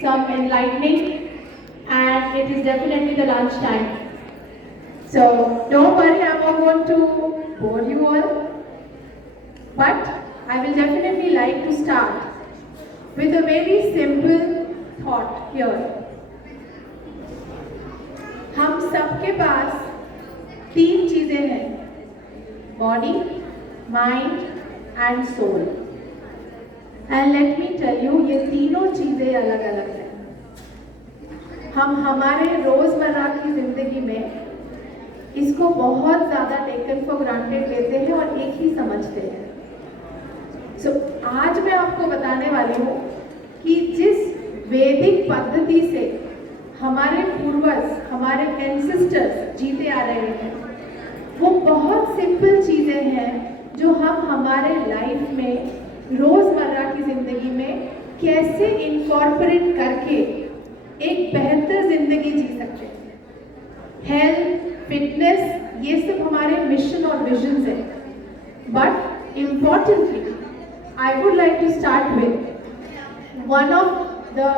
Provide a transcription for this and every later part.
some enlightening, and it is definitely the lunch time. So don't worry, I'm not going to bore you all, but I will definitely like to start with a very simple thought here. हम सबके पास तीन चीजें हैं, body, mind and soul. And let me tell you, ये तीनों चीजें अलग अलग हैं. हम हमारे रोजमर्रा की जिंदगी में इसको बहुत ज्यादा टेकन फॉर ग्रांटेड लेते हैं और एक ही समझते हैं. सो आज मैं आपको बताने वाली हूँ कि जिस वैदिक पद्धति से हमारे पूर्वज, हमारे एंसेस्टर्स जीते आ रहे हैं, वो बहुत सिंपल चीजें हैं जो हम हमारे लाइफ में रोजमर्रा की जिंदगी में कैसे इनकॉर्पोरेट करके एक बेहतर जिंदगी जी सकते हैं. हेल्थ, फिटनेस, ये सब हमारे मिशन और विजन्स हैं. But importantly I would like to start with one of the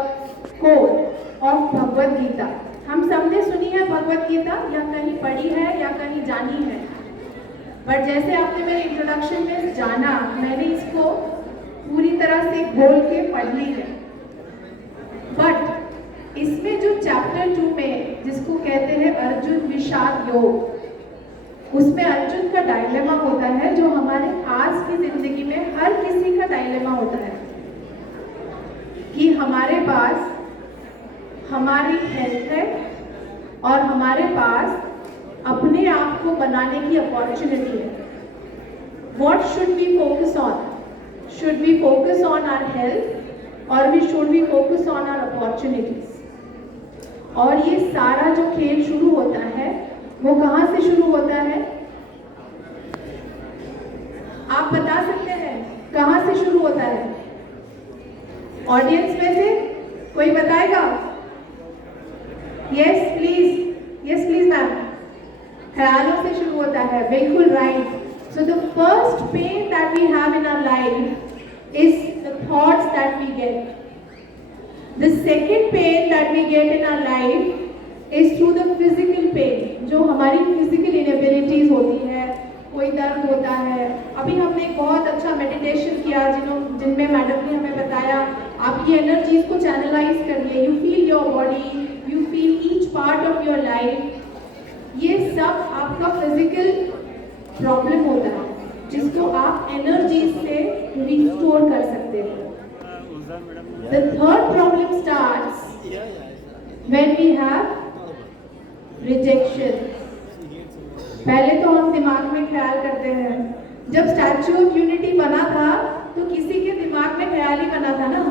core of Bhagavad Gita. हम सबने सुनी है भगवद गीता, या कहीं पढ़ी है या कहीं जानी है. बट जैसे आपने मेरे इंट्रोडक्शन में जाना, मैंने इसको पूरी तरह से खोल के पढ़ ली है. बट इसमें जो चैप्टर 2 में जिसको कहते हैं अर्जुन विषाद योग, उसमें अर्जुन का डायलेमा होता है जो हमारे आज की जिंदगी में हर किसी का डायलेमा होता है कि हमारे पास हमारी हेल्थ है और हमारे पास अपने आप को बनाने की अपॉर्चुनिटी है. What should we focus on? Should we focus on our health और we should we focus on our opportunities? और ये सारा जो खेल शुरू होता है वो कहाँ से शुरू होता है? आप बता सकते हैं कहाँ से शुरू होता है? ऑडियंस में से कोई बताएगा? Yes please ma'am. ख्यालों से शुरू होता है. बिल्कुल right. So the first pain that we have in our life is the thoughts that we get. The second pain that we get in our life is through the physical pain, जो हमारी physical इनएबिलिटीज होती है. कोई दर्द होता है. अभी हमने एक बहुत अच्छा मेडिटेशन किया जिनमें मैडम ने हमें बताया आपकी एनर्जीज को चैनलाइज करिए. You feel your body, you feel each part of your life. ये सब आपका फिजिकल प्रॉब्लम होता है जिसको आप एनर्जीज से रिस्टोर कर सकते हैं. The third problem starts when we have rejection. पहले तो हम दिमाग में ख्याल करते हैं. जब स्टैच्यू ऑफ यूनिटी बना था तो किसी के दिमाग में ख्याल ही बना था ना.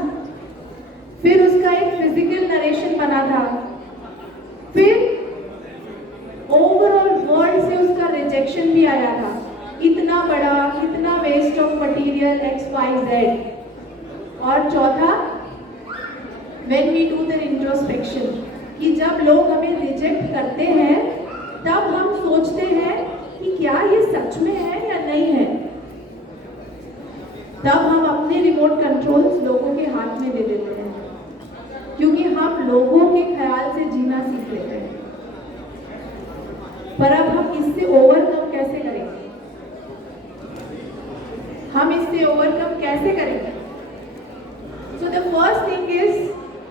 फिर उसका एक फिजिकल नरेशन बना था. फिर ओवरऑल वर्ल्ड से उसका रिजेक्शन भी आया था. इतना बड़ा, कितना वेस्ट ऑफ मटेरियल XYZ. और चौथा, when we do the introspection, कि जब लोग हमें रिजेक्ट करते हैं तब हम सोचते हैं कि क्या ये सच में है या नहीं है. तब हम अपने रिमोट कंट्रोल्स लोगों के हाथ में दे देते हैं क्योंकि हम लोगों के ख्याल से जीना सीख लेते हैं. पर अब हम इससे ओवरकम कैसे करेंगे? सो द फर्स्ट थिंग इज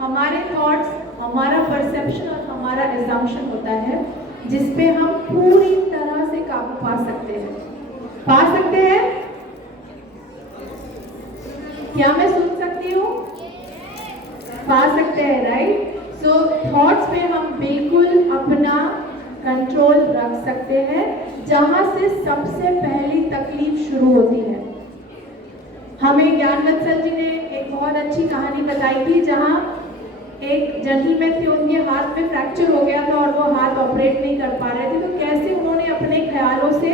हमारे थॉट्स, हमारा परसेप्शन और हमारा एजम्पशन होता है जिसपे हम पूरी तरह से काबू पा सकते हैं. क्या मैं सुन सकती हूँ? पा सकते हैं, राइट? सो थॉट्स पे हम बिल्कुल अपना कंट्रोल रख सकते हैं, जहां से सबसे पहली तकलीफ शुरू होती है. हमें ज्ञानवत्सल जी ने एक बहुत अच्छी कहानी बताई थी जहां एक जेंटलमैन थे, उनके हाथ में फ्रैक्चर हो गया था और वो हाथ ऑपरेट नहीं कर पा रहे थे. तो कैसे उन्होंने अपने ख्यालों से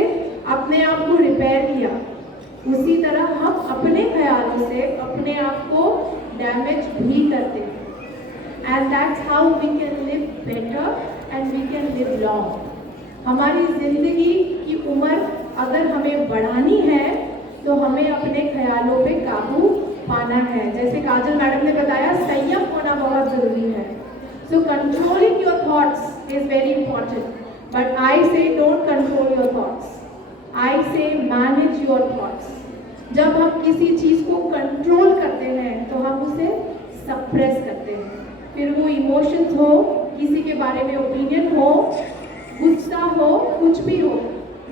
अपने आप को रिपेयर किया, उसी तरह हम अपने ख्यालों से अपने आप को डैमेज भी करते हैं. And that's how we can live better and we can live long. हमारी जिंदगी की उम्र अगर हमें बढ़ानी है तो हमें अपने ख्यालों पे काबू पाना है। जैसे काजल मैडम ने बताया, संयम होना बहुत जरूरी है। So controlling your thoughts is very important, but I say don't control your thoughts, I say manage your thoughts. जब हम किसी चीज को कंट्रोल करते हैं तो हम उसे सप्रेस करते हैं। फिर वो इमोशंस हो, किसी के बारे में ओपिनियन हो, गुस्सा हो, कुछ भी हो,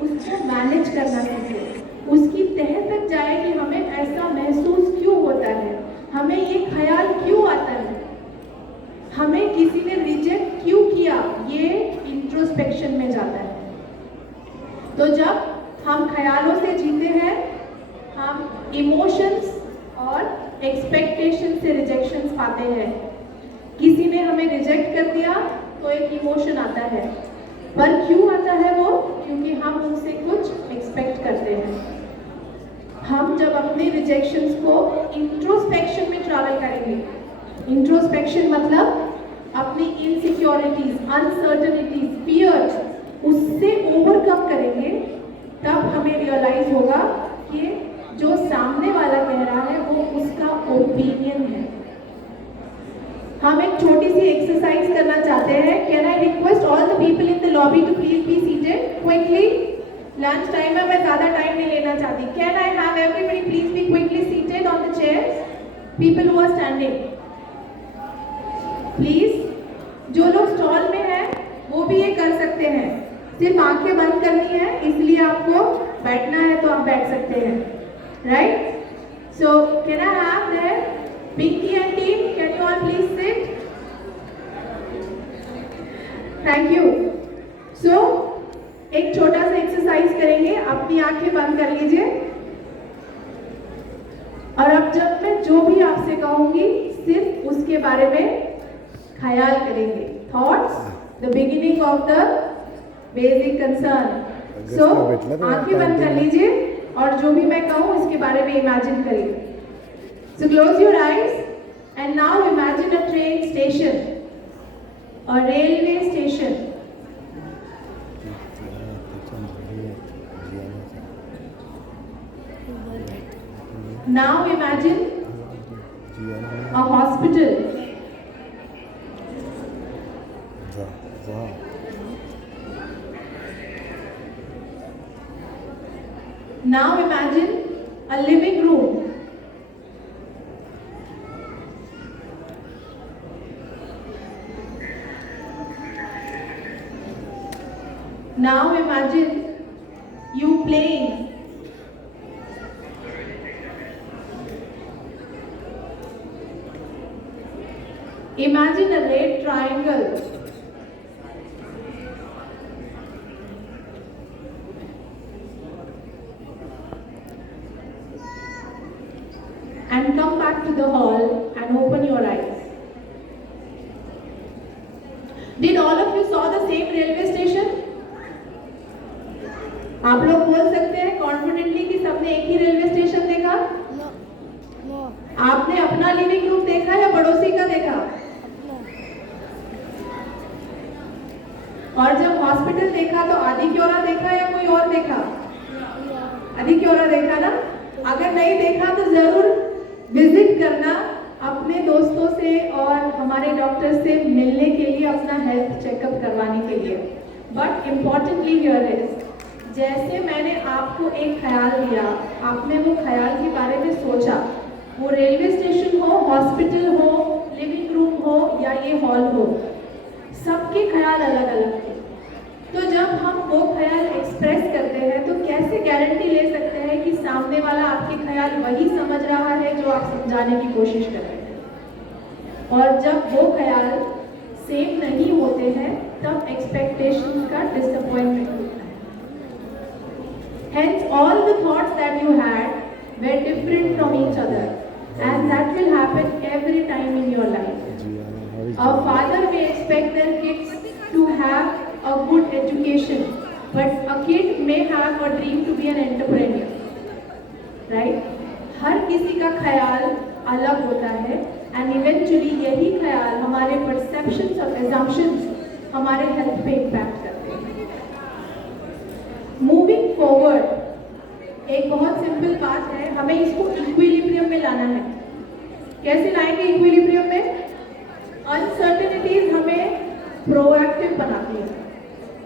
उसको मैनेज करना सीखे। उसकी तह तक जाए कि हमें ऐसा महसूस क्यों होता है, हमें ये ख्याल क्यों आता है, हमें किसी ने रिजेक्ट क्यों किया, ये इंट्रोस्पेक्शन में जाता है। तो जब हम ख्यालों से जीते हैं, हम इमोशंस और एक्सपेक्टेशन से रिजेक्शंस पाते हैं। किसी ने हमें रिजेक्ट कर दिया तो एक इमोशन आता है, पर क्यों आता है वो? क्योंकि हम उनसे कुछ एक्सपेक्ट करते हैं। हम जब अपने रिजेक्शंस को इंट्रोस्पेक्शन में ट्रैवल करेंगे, इंट्रोस्पेक्शन मतलब अपनी इनसिक्योरिटीज, अनसर्टनिटीज, फियर्स, उससे ओवरकम करेंगे, तब हमें रियलाइज होगा कि जो सामने वाला कह रहा है वो उसका ओपिनियन है। हम एक छोटी सी एक्सरसाइज करना चाहते हैं। Can I request all the people in the lobby to please be seated quickly. Lunch time में मैं ज्यादा टाइम नहीं लेना चाहती। Can I have everybody please be quickly seated on the chairs, people who are standing please. जो लोग stall में हैं वो भी ये कर सकते हैं, सिर्फ आंखें बंद करनी है, इसलिए आपको बैठना है तो आप बैठ सकते हैं, right? So can I have their Pinky and team, can you all please sit? Thank you. So, एक छोटा सा एक्सरसाइज करेंगे, अपनी आंखें बंद कर लीजिए और अब जब मैं जो भी आपसे कहूंगी सिर्फ उसके बारे में ख्याल करेंगे। Thoughts, the beginning of the basic concern. So, आंखें बंद कर लीजिए और जो भी मैं कहूँ इसके बारे में इमेजिन करिए। So close your eyes and now imagine a train station, a railway station. Now imagine a hospital. Now imagine a living room. Now imagine you playing. Imagine a red triangle. And come back to the hall and open your eyes. Did all of you saw the same railway station? आप लोग बोल सकते हैं confidently कि सबने एक ही railway station देखा? No. आपने अपना लिविंग रूम देखा या पड़ोसी का देखा? और जब हॉस्पिटल देखा तो आदि क्योरा देखा या कोई और देखा? आदि क्योरा देखा ना? अगर नहीं देखा तो जरूर विजिट करना अपने दोस्तों से और हमारे डॉक्टर से मिलने के लिए, अपना हेल्थ चेकअप करवाने के लिए। बट इम्पॉर्टेंटली हियर इज, जैसे मैंने आपको एक ख्याल दिया, आपने वो ख्याल के बारे में सोचा, वो रेलवे स्टेशन हो, हॉस्पिटल हो, लिविंग रूम हो या ये हॉल हो, सबके ख्याल अलग अलग थे। तो जब हम वो ख्याल एक्सप्रेस करते हैं तो कैसे गारंटी ले सकते हैं कि सामने वाला आपके ख्याल वही समझ रहा है जो आप समझाने की कोशिश कर रहे हैं? और जब वो ख्याल सेम नहीं होते हैं तब एक्सपेक्टेशंस का डिसअपॉइंटमेंट होता है। Hence, all the thoughts that you had were different from each other, and that will happen every time in your life. A father may expect their kids to have a good education, but a kid may have a dream to be an entrepreneur, right? हर किसी का ख्याल अलग होता है, and eventually यही ख्याल हमारे perceptions और assumptions हमारे health पे impact करते हैं। मूविंग फॉरवर्ड एक बहुत सिंपल बात है, हमें इसको इक्विलिब्रियम में लाना है। कैसे लाएंगे इक्विलिब्रियम में? अनसर्टेनिटीज हमें प्रोएक्टिव बनाती है।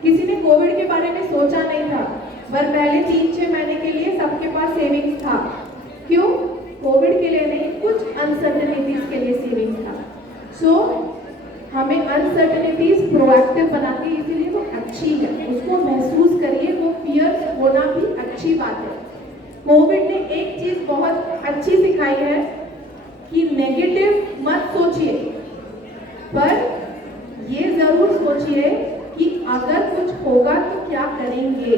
किसी ने कोविड के बारे में सोचा नहीं था, पर पहले 3-6 महीने के लिए सबके पास सेविंग्स था। क्यों? कोविड के लिए नहीं, कुछ अनसर्टेनिटीज के लिए सेविंग्स था। सो हमें अनसर्टेनिटीज प्रोएक्टिव बनाती है, इसीलिए वो अच्छी है, उसको महसूस करिए, वो फियर होना भी अच्छी बात है। कोविड ने एक चीज बहुत अच्छी सिखाई है कि नेगेटिव मत सोचिए, पर ये जरूर सोचिए कि अगर कुछ होगा तो क्या करेंगे,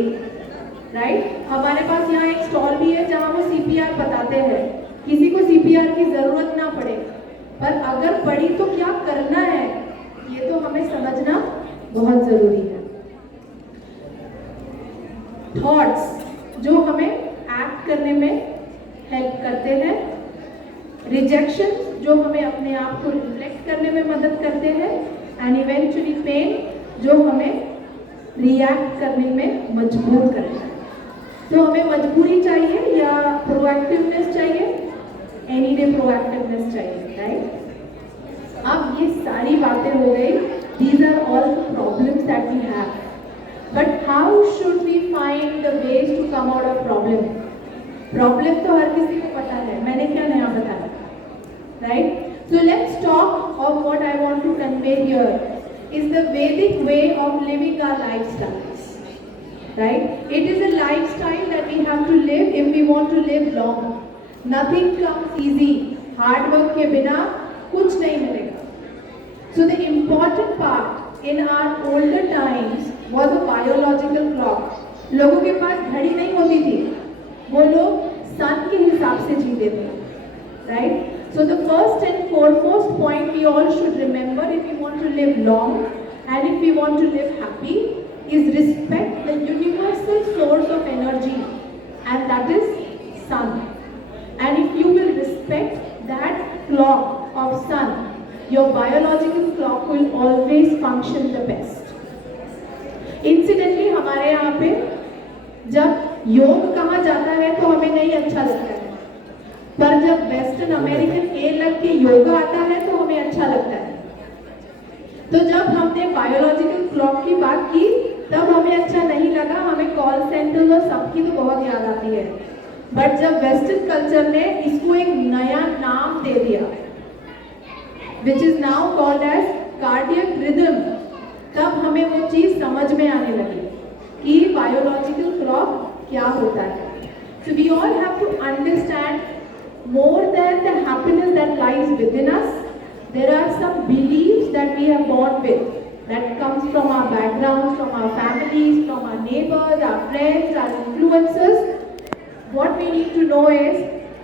राइट? हमारे पास यहाँ एक स्टॉल भी है जहाँ वो सीपीआर बताते हैं। किसी को सीपीआर की जरूरत ना पड़े, पर अगर पड़ी तो क्या करना है, ये तो हमें समझना बहुत जरूरी है। थॉट्स जो हमें एक्ट करने में हेल्प करते हैं, रिजेक्शन जो हमें अपने आप को रिफ्लेक्ट करने में मदद करते हैं, एंड इवेंचुअली पेन जो हमें रिएक्ट करने में मजबूर करता है। तो हमें मजबूरी चाहिए या प्रोएक्टिवनेस चाहिए? एनी डे प्रोएक्टिवनेस चाहिए, राइट? अब ये सारी बातें हो गई, these are all the problems that we have, but how should we find the ways to come out of problem? Problem तो हर किसी को पता है, मैंने क्या नया बताया, right? So let's talk of what I want to convey here is the Vedic way of living our lifestyles, right? It is a lifestyle that we have to live if we want to live long. Nothing comes easy. Hard work के बिना कुछ नहीं मिलेगा. So the important part in our older times was a biological clock. लोगों के पास घड़ी नहीं होती थी, वो लोग सन के हिसाब से जीते थे, right? So the first and foremost point we all should remember if we want to live long and if we want to live happy is respect the universal source of energy, and that is sun. And if you will respect that clock of sun, your biological clock will always function the best. Incidentally हमारे यहाँ पे जब योग कहा जाता है तो हमें नहीं अच्छा लगता है, पर जब वेस्टर्न अमेरिकन ए लग के योगा आता है तो हमें अच्छा लगता है। तो जब हमने बायोलॉजिकल क्लॉक की बात की तब हमें अच्छा नहीं लगा, हमें कॉल सेंटर और सबकी तो बहुत याद आती है। बट जब वेस्टर्न कल्चर ने इसको एक नया नाम दे दिया, which is now called as cardiac rhythm, तब हमें वो चीज समझ में आने लगी कि बायोलॉजिकल क्लॉक क्या होता है। So we all have to understand more than the happiness that lies within us, there are some beliefs that we have born with that comes from our backgrounds, from our families, from our neighbors, our friends, our influences. What we need to know is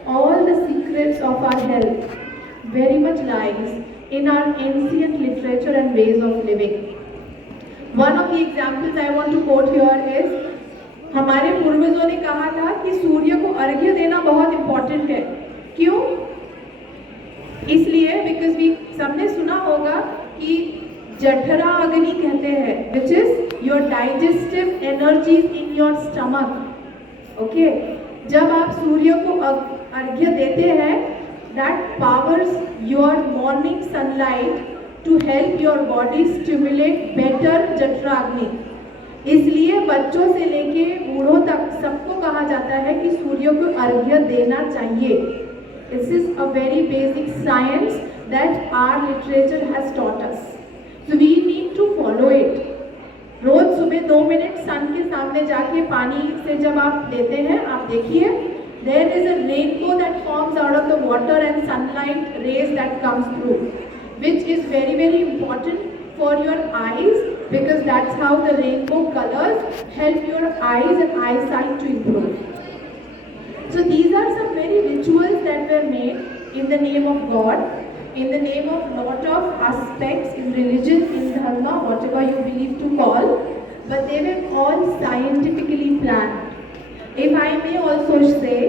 all the secrets of our health very much lies in our ancient literature and ways of living. One of the examples I want to quote here is हमारे पूर्वजों ने कहा था कि सूर्य को अर्घ्य देना बहुत इंपॉर्टेंट है। क्यों? इसलिए बिकॉज वी सबने सुना होगा कि जठरा अग्नि कहते हैं, which is your digestive energies in your stomach. Okay, जब आप सूर्य को अर्घ्य देते हैं, that powers your morning sunlight to help your body stimulate better जठरा अग्नि। इसलिए बच्चों से लेके बूढ़ों तक सबको कहा जाता है कि सूर्य को अर्घ्य देना चाहिए। This is a very basic science that our literature has taught us. So we need to follow it. रोज सुबह 2 मिनट सन के सामने जाके पानी से जब आप देते हैं, आप देखिए there is a rainbow that forms out of the water and sunlight rays that comes through, which is very very important for your eyes, because that's how the rainbow colors help your eyes and eyesight to improve. So these are some very rituals that were made in the name of God, in the name of lot of aspects in religion, in dharma, whatever you believe to call, but they were all scientifically planned. If I may also say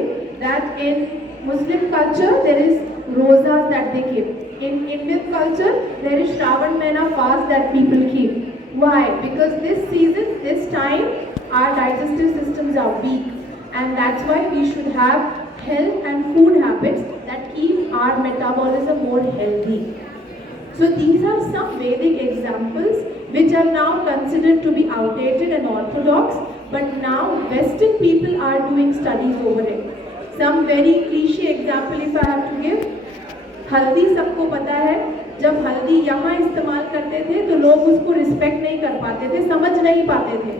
that in Muslim culture there is rosas that they keep. In Indian culture there is Shravan Mahina fast that people keep. Why? Because this season, this time, our digestive systems are weak, and that's why we should have health and food habits that keep our metabolism more healthy. So these are some Vedic examples which are now considered to be outdated and orthodox, but now Western people are doing studies over it. Some very cliche example if I have to give, हल्दी सबको पता है, जब हल्दी यहाँ इस्तेमाल करते थे तो लोग उसको रिस्पेक्ट नहीं कर पाते थे, समझ नहीं पाते थे,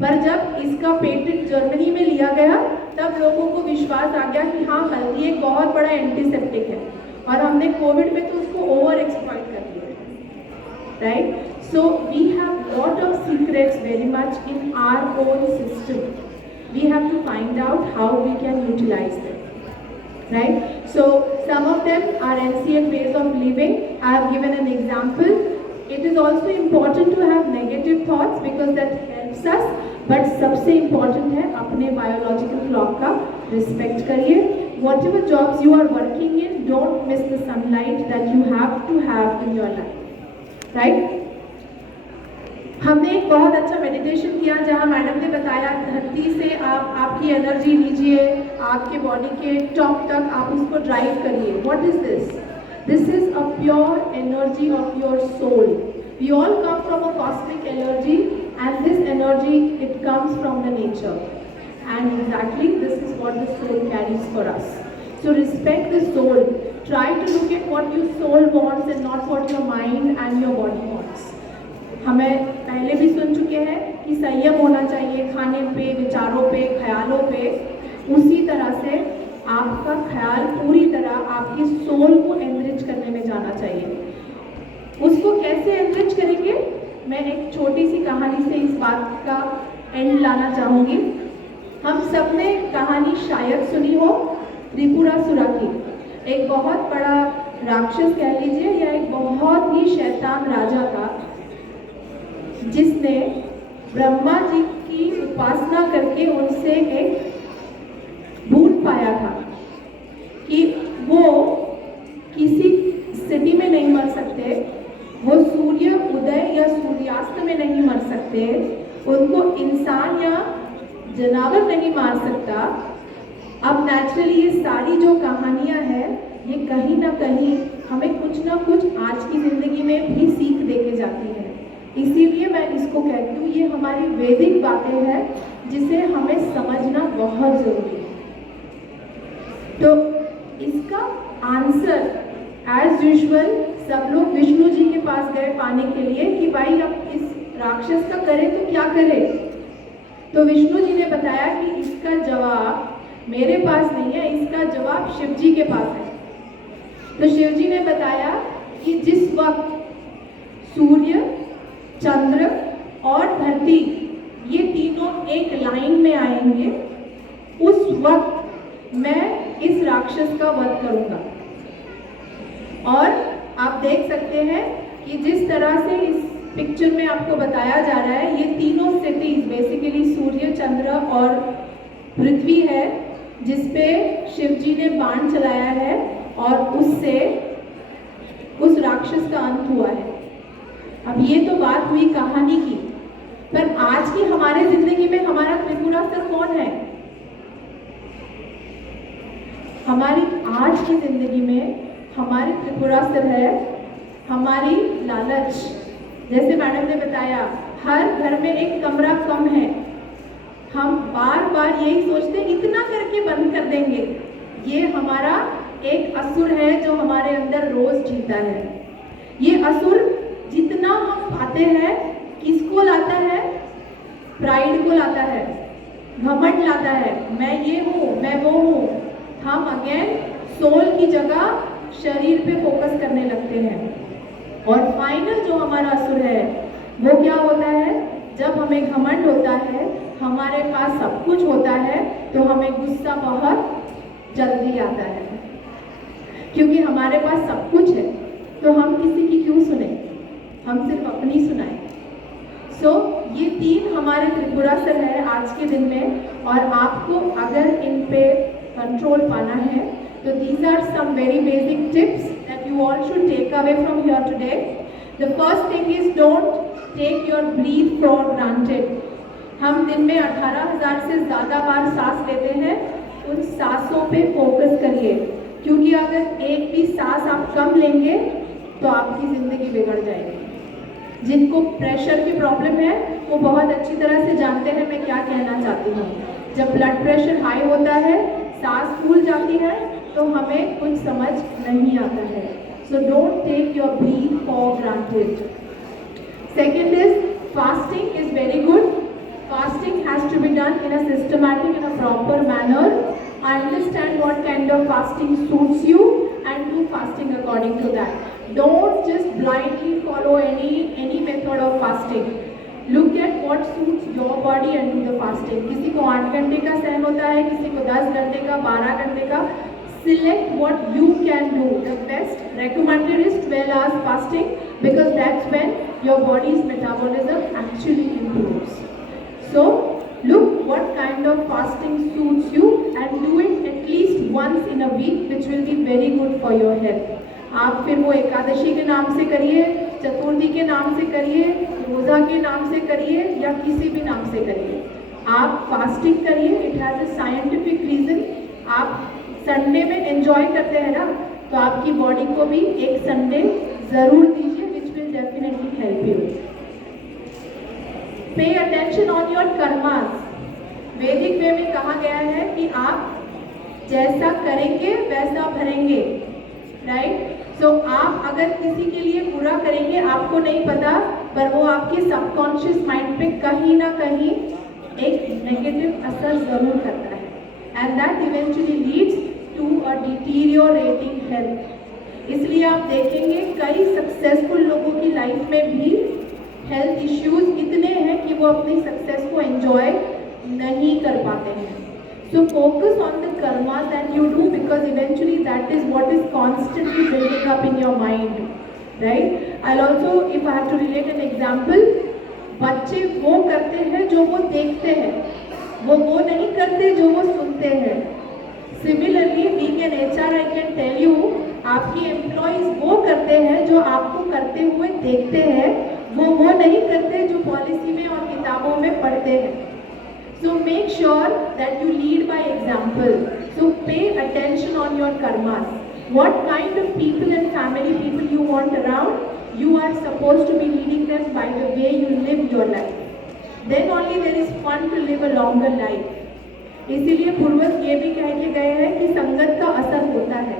पर जब इसका पेटेंट जर्मनी में लिया गया तब लोगों को विश्वास आ गया कि हाँ हल्दी एक बहुत बड़ा एंटीसेप्टिक है, और हमने कोविड में तो उसको ओवर एक्सप्लॉइट कर दिया, right. So we have lot of secrets very much in our own system, we have to find out how we can utilise them, right? So some of them are ancient ways of living. I have given an example. It is also important to have negative thoughts because that helps us, but सबसे important है अपने biological clock का respect करिए. Whatever jobs you are working in, don't miss the sunlight that you have to have in your life, right? हमने एक बहुत अच्छा meditation किया जहाँ मैडम ने बताया धरती से आप आपकी एनर्जी लीजिए, आपके बॉडी के टॉप तक आप उसको ड्राइव करिए. What is this? This is a pure energy of your soul. We all come from a cosmic energy and this energy it comes from the nature, and exactly this is what the soul carries for us. So respect the soul. Try to look at what your soul wants and not what your mind and your body wants. हमें पहले भी सुन चुके हैं कि संयम होना चाहिए खाने पे, विचारों पे, ख्यालों पे. उसी तरह से आपका ख्याल पूरी तरह आपकी सोल को एनरिच करने में जाना चाहिए. उसको कैसे एनरिच करेंगे? मैं एक छोटी सी कहानी से इस बात का एंड लाना चाहूँगी. हम सब ने कहानी शायद सुनी हो त्रिपुरासुरा की. एक बहुत बड़ा राक्षस कह लीजिए या एक बहुत ही शैतान राजा था जिसने ब्रह्मा जी की उपासना करके उनसे एक भूत पाया था कि वो किसी स्थिति में नहीं मर सकते, वो सूर्य उदय या सूर्यास्त में नहीं मर सकते, उनको इंसान या जानवर नहीं मार सकता. अब नेचुरली ये सारी जो कहानियाँ हैं ये कहीं ना कहीं हमें कुछ ना कुछ आज की ज़िंदगी में भी सीख देके जाती है. इसीलिए मैं इसको कहती हूँ ये हमारी वैदिक बातें हैं जिसे हमें समझना बहुत ज़रूरी है. तो इसका आंसर एज यूजुअल सब लोग विष्णु जी के पास गए पाने के लिए कि भाई अब इस राक्षस का करें तो क्या करें. तो विष्णु जी ने बताया कि इसका जवाब मेरे पास नहीं है, इसका जवाब शिव जी के पास है. तो शिव जी ने बताया कि जिस वक्त सूर्य, चंद्र और धरती ये तीनों एक लाइन में आएंगे उस वक्त मैं इस राक्षस का वध करूंगा. और आप देख सकते हैं कि जिस तरह से इस पिक्चर में आपको बताया जा रहा है ये तीनों सिटीज बेसिकली सूर्य, चंद्र और पृथ्वी है जिसपे शिव जी ने बाण चलाया है और उससे उस राक्षस का अंत हुआ है. अब ये तो बात हुई कहानी की, पर आज की हमारे जिंदगी में हमारा त्रिपुरासुर कौन है? हमारी आज की जिंदगी में हमारी त्रिपुरासुर है हमारी लालच. जैसे मैडम ने बताया हर घर में एक कमरा कम है, हम बार बार यही सोचते हैं इतना करके बंद कर देंगे. ये हमारा एक असुर है जो हमारे अंदर रोज जीता है. ये असुर जितना हम पाते हैं किसको लाता है? प्राइड को लाता है, घमंड लाता है, मैं ये हूँ, मैं वो हूँ. हम अगेन सोल की जगह शरीर पे फोकस करने लगते हैं. और फाइनल जो हमारा असुर है वो क्या होता है? जब हमें घमंड होता है, हमारे पास सब कुछ होता है, तो हमें गुस्सा बहुत जल्दी आता है. क्योंकि हमारे पास सब कुछ है तो हम किसी की क्यों सुने, हम सिर्फ अपनी सुनाएं. सो ये तीन हमारे त्रिपुरासुर है आज के दिन में, और आपको अगर इन पे कंट्रोल पाना है तो these are some very basic tips that you all should take away from here today. The first thing is don't take your breath for granted. हम दिन में 18,000 से ज़्यादा बार सांस लेते हैं, उन सांसों पे फोकस करिए. क्योंकि अगर एक भी सांस आप कम लेंगे तो आपकी ज़िंदगी बिगड़ जाएगी। जिनको प्रेशर की प्रॉब्लम है वो बहुत अच्छी तरह से जानते हैं मैं क्या कहना चाहती हूँ। जब ब्लड प्रेशर हाई होता है, सांस फूल जाती है, तो हमें कुछ समझ नहीं आता है। So don't take your breath for granted. Second is fasting is very good. Fasting has to be done in a systematic and a proper manner. I understand what kind of fasting suits you and do fasting according to that. Don't just blindly follow any method of fasting. Look at what suits your body and do the fasting. किसी को 8 घंटे का सहन होता है, किसी को 10 घंटे का, 12 घंटे का. Select what you can do. The best recommended is 12 hours fasting because that's when your body's metabolism actually improves. So look what kind of fasting suits you and do it at least once in a week, which will be very good for your health. आप फिर वो एकादशी के नाम से करिए, चतुर्थी के नाम से करिए, रोज़ा के नाम से करिए या किसी भी नाम से करिए, आप फास्टिंग करिए. It has a scientific reason. आप संडे में एंजॉय करते हैं ना, तो आपकी बॉडी को भी एक संडे ज़रूर दीजिए, which will definitely help you. Pay attention on your karmas. वैदिक वे में कहा गया है कि आप जैसा करेंगे वैसा भरेंगे, राइट? सो आप अगर किसी के लिए बुरा करेंगे, आपको नहीं पता, पर वो आपके सबकॉन्शियस माइंड पे कहीं ना कहीं एक नेगेटिव असर जरूर करता है, and that eventually leads to a deteriorating health. इसलिए आप देखेंगे कई सक्सेसफुल लोगों की लाइफ में भी हेल्थ इश्यूज इतने हैं कि वो अपनी सक्सेस को एंजॉय नहीं कर पाते हैं. So focus on the karma that you do because eventually that is what is constantly building up in your mind, right? I also if I have to relate an example, बच्चे वो करते हैं जो वो देखते हैं, वो नहीं करते जो वो सुनते हैं. Similarly being an HR I can tell you, आपकी एम्प्लॉयज वो करते हैं जो आपको करते हुए देखते हैं, वो नहीं करते जो पॉलिसी में और किताबों में पढ़ते हैं. So make sure that you lead by example. So pay attention on your karmas. What kind of people and family people you want around, you are supposed to be leading them by the way you live your life. Then only there is fun to live a longer life. इसीलिए पूर्वज ये भी कह के गए हैं कि संगत का असर होता है.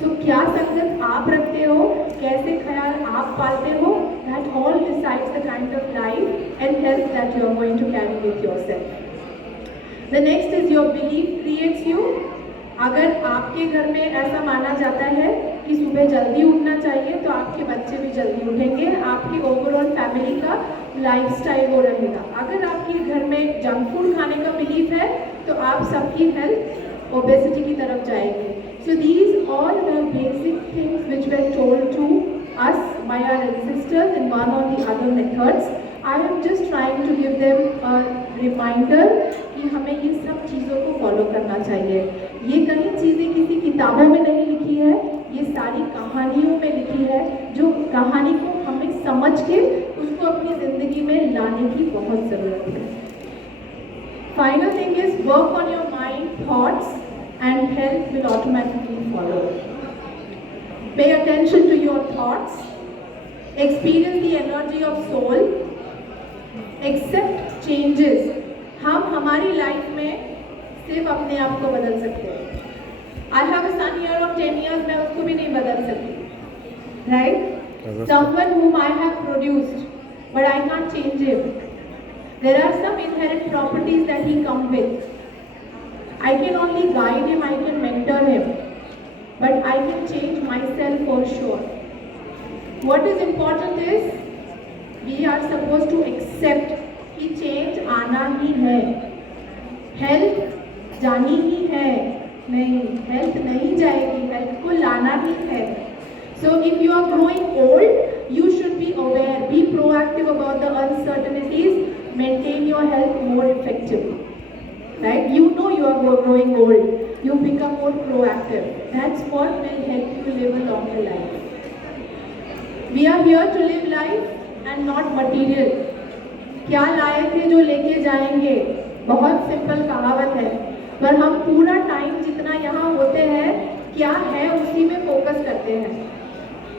सो क्या संगत आप रखते हो, कैसे ख्याल आप पालते हो, that all decides the kind of life and health that you are going to carry with yourself. The next is your belief creates you. अगर आपके घर में ऐसा माना जाता है कि सुबह जल्दी उठना चाहिए, तो आपके बच्चे भी जल्दी उठेंगे, आपकी ओवरऑल फैमिली का लाइफस्टाइल वो रहेगा. अगर आपके घर में जंक फूड खाने का बिलीफ है, तो आप सबकी हेल्थ ओबेसिटी की तरफ जाएगी. So these all the basic things which were told to us by our ancestors in one or the other methods. I am just trying to give them a reminder कि हमें ये सब चीज़ों को follow करना चाहिए. ये कई चीज़ें किसी किताबों में नहीं लिखी है, ये सारी कहानियों में लिखी है, जो कहानी को हमें समझ के उसको अपनी ज़िंदगी में लाने की बहुत ज़रूरत है. Final thing is work on your mind, thoughts, and health will automatically follow. Pay attention to your thoughts, experience the energy of soul, accept changes. हम हमारी लाइफ में सिर्फ अपने आप को बदल सकते हैं. I have a son here of 10 years, मैं उसको भी नहीं बदल सकती, right? Someone whom I have produced, but I can't change him. There are some inherent properties that he comes with. I can only guide him, I can mentor him, but I can change myself for sure. What is important is we are supposed to accept कि change आना ही है. Health जानी ही है, नहीं, health नहीं जाएगी, health को लाना ही है. So if you are growing old, you should be aware, be proactive about the uncertainties, maintain your health more effectively. Right? You know you are growing old. You become more proactive. That's what will help you live a longer life. We are here to live life and not material. क्या लाए थे जो लेके जाएंगे, बहुत simple कहावत है, पर हम पूरा टाइम जितना यहाँ होते हैं क्या है उसी में फोकस करते हैं,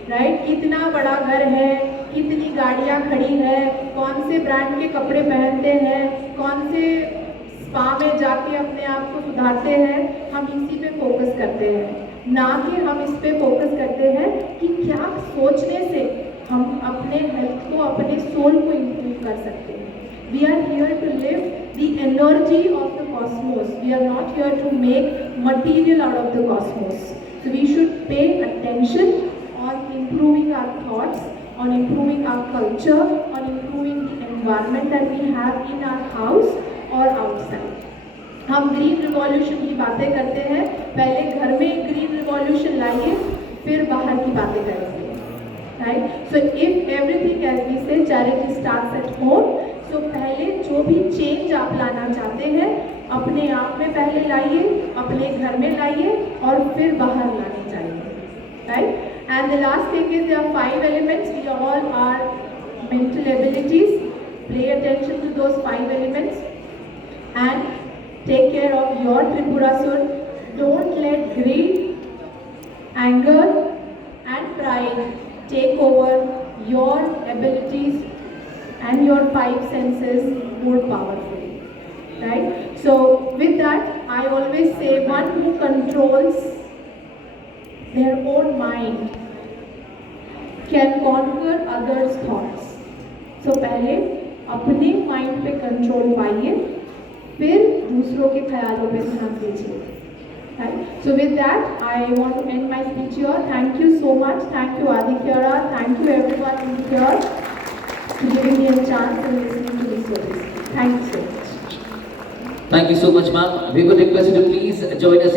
राइट? कितना बड़ा घर है, कितनी गाड़ियाँ खड़ी है, कौन से ब्रांड के कपड़े पहनते हैं, कौन से स्पा में जाके अपने आप को सुधारते हैं, हम इसी पे फोकस करते हैं, ना कि हम इस पे फोकस करते हैं कि क्या सोचने से हम अपने हेल्थ को, अपने सोल को इम्प्रूव कर सकते हैं। We are here to live the energy of the cosmos. We are not here to make material out of the cosmos. So we should pay attention on improving our thoughts, on improving our culture, on improving the environment that we have in our house or outside. हम green revolution की बातें करते हैं, पहले घर में green revolution लाइए, फिर बाहर की बातें करेंगे, right? So if everything as we say charity starts at home, so पहले जो भी चेंज आप लाना चाहते हैं अपने आप में पहले लाइए, अपने घर में लाइए और फिर बाहर लाने चाहिए, right? And the last thing is there are 5 elements, we all are mental abilities. Pay attention to those 5 elements and take care of your Tripurasur. Don't let greed, anger and pride take over your abilities and your 5 senses more powerfully, right? So with that, I always say one who controls their own mind can conquer others' thoughts. So पहले अपने mind पे control पाइए, फिर दूसरों के ख्यालों पे ध्यान दीजिए, right? So with that, I want to end my speech here. Thank you so much. Thank you Adikyara. Thank you everyone in here for giving me a chance and listening to these stories. Thank you so much. Thank you so much, ma'am. We would request you to please join us in